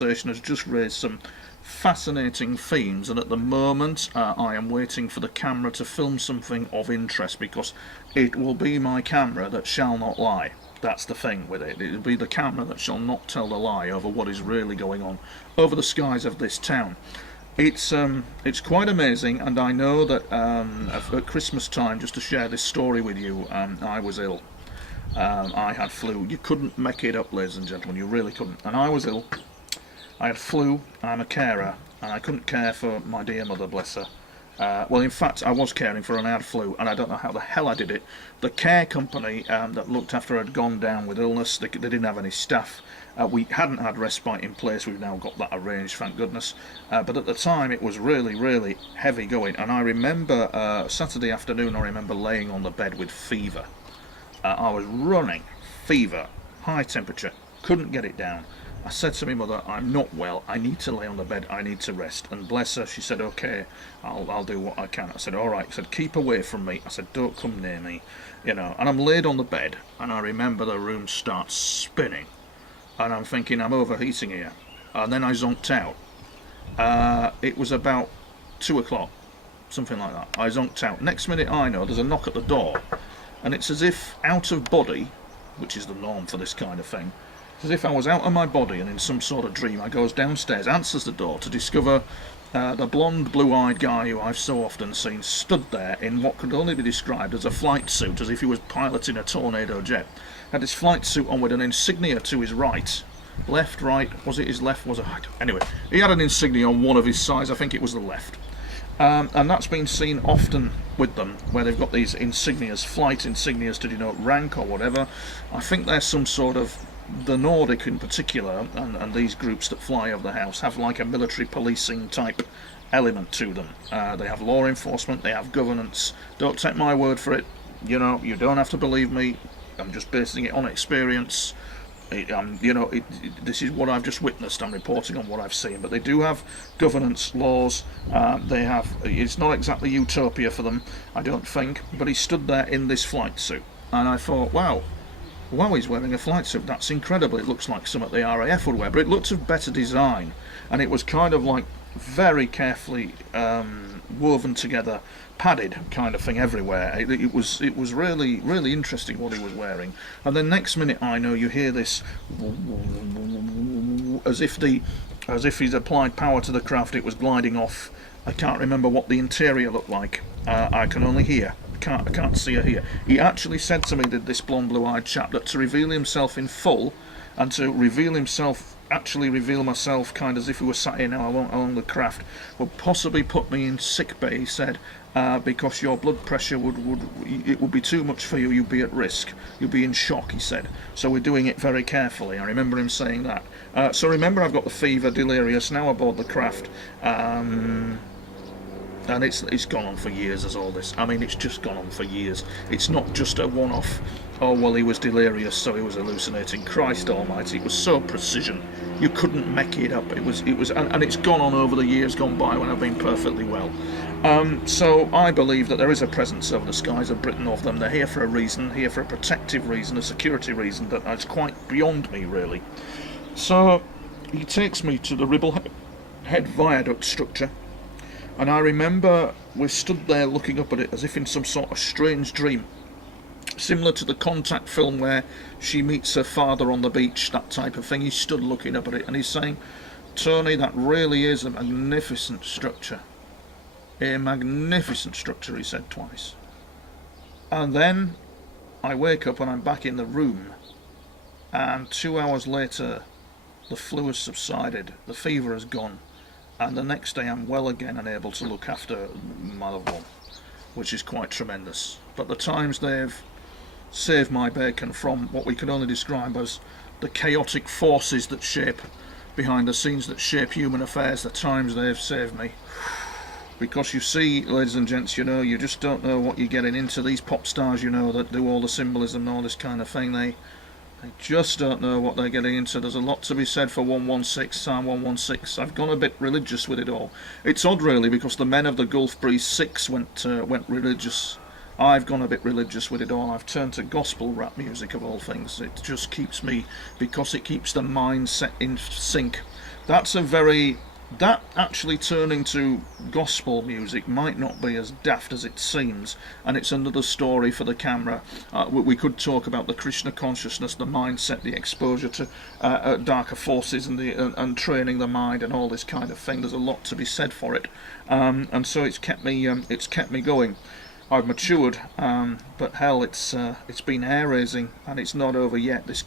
conversation has just raised some fascinating themes, and at the moment I am waiting for the camera to film something of interest because it will be my camera that shall not lie. That's the thing with it. It'll be the camera that shall not tell the lie over what is really going on over the skies of this town. It's quite amazing, and I know that at Christmas time, just to share this story with you, I was ill. I had flu. You couldn't make it up, ladies and gentlemen. You really couldn't. And I was ill. I had flu. I'm a carer, and I couldn't care for my dear mother, bless her. Well, in fact, I was caring for her and I had flu, and I don't know how the hell I did it. The care company that looked after her had gone down with illness. They didn't have any staff. We hadn't had respite in place. We've now got that arranged, thank goodness. But at the time, it was really, really heavy going. And I remember Saturday afternoon, I remember laying on the bed with fever. I was running, fever, high temperature, couldn't get it down. I said to my mother, I'm not well, I need to lay on the bed, I need to rest. And bless her, she said, okay, I'll do what I can. I said, alright. I said, keep away from me. I said, don't come near me. And I'm laid on the bed, and I remember the room starts spinning. And I'm thinking, I'm overheating here. And then I zonked out. It was about 2 o'clock, something like that. I zonked out. Next minute I know, there's a knock at the door. And it's as if out of body, which is the norm for this kind of thing, it's as if I was out of my body and in some sort of dream. I goes downstairs, answers the door to discover the blonde, blue-eyed guy who I've so often seen stood there in what could only be described as a flight suit, as if he was piloting a tornado jet. Had his flight suit on with an insignia to his right. Left, right, was it his left? Anyway, he had an insignia on one of his sides, I think it was the left. And that's been seen often with them, where they've got these insignias, flight insignias to denote rank or whatever. I think there's some sort of, the Nordic in particular, and these groups that fly over the house, have like a military policing type element to them. They have law enforcement, they have governance. Don't take my word for it, you don't have to believe me. I'm just basing it on experience. This is what I've just witnessed. I'm reporting on what I've seen, but they do have governance laws. It's not exactly utopia for them, I don't think, but he stood there in this flight suit, and I thought, wow, he's wearing a flight suit. That's incredible. It looks like something the RAF would wear, but it looked of better design, and it was kind of like very carefully woven together, padded kind of thing everywhere. It was really, really interesting what he was wearing. And then next minute I know you hear this as if he's applied power to the craft. It was gliding off. I can't remember what the interior looked like. I can only hear. I can't see or hear. He actually said to me, this blonde blue-eyed chap, that to reveal himself in full and to actually reveal myself kind of as if he was sat here now along the craft, would possibly put me in sick bay, he said, because your blood pressure would be too much for you. You'd be at risk, you'd be in shock, he said. So we're doing it very carefully. I remember him saying that. So remember, I've got the fever, delirious, now aboard the craft, and it's gone on for years as all this. I mean, it's just gone on for years. It's not just a one-off, oh well, he was delirious so he was hallucinating. Christ almighty, it was so precision, you couldn't make it up. It was and it's gone on over the years gone by when I've been perfectly well. So I believe that there is a presence over the skies of Britain of them. They're here for a reason, here for a protective reason, a security reason that is quite beyond me, really. So he takes me to the Ribble Head Viaduct structure, and I remember we stood there looking up at it as if in some sort of strange dream, similar to the Contact film where she meets her father on the beach, that type of thing. He stood looking up at it and he's saying, Tony, that really is a magnificent structure. A magnificent structure, he said twice. And then I wake up and I'm back in the room, and 2 hours later the flu has subsided, the fever has gone, and the next day I'm well again and able to look after my loved one, which is quite tremendous. But the times they've saved my bacon from what we can only describe as the chaotic forces that shape behind the scenes, that shape human affairs, the times they've saved me. Because you see, ladies and gents, you just don't know what you're getting into. These pop stars, that do all the symbolism and all this kind of thing, they just don't know what they're getting into. There's a lot to be said for 116, Psalm 116. I've gone a bit religious with it all. It's odd, really, because the men of the Gulf Breeze 6 went religious. I've gone a bit religious with it all. I've turned to gospel rap music of all things. It just keeps me, because it keeps the mind set in sync That's a very that actually turning to gospel music might not be as daft as it seems, and it's another story for the camera. We could talk about the Krishna consciousness, the mindset, the exposure to darker forces, and training the mind, and all this kind of thing. There's a lot to be said for it, and so it's kept me going. I've matured, but hell, it's been hair raising, and it's not over yet. This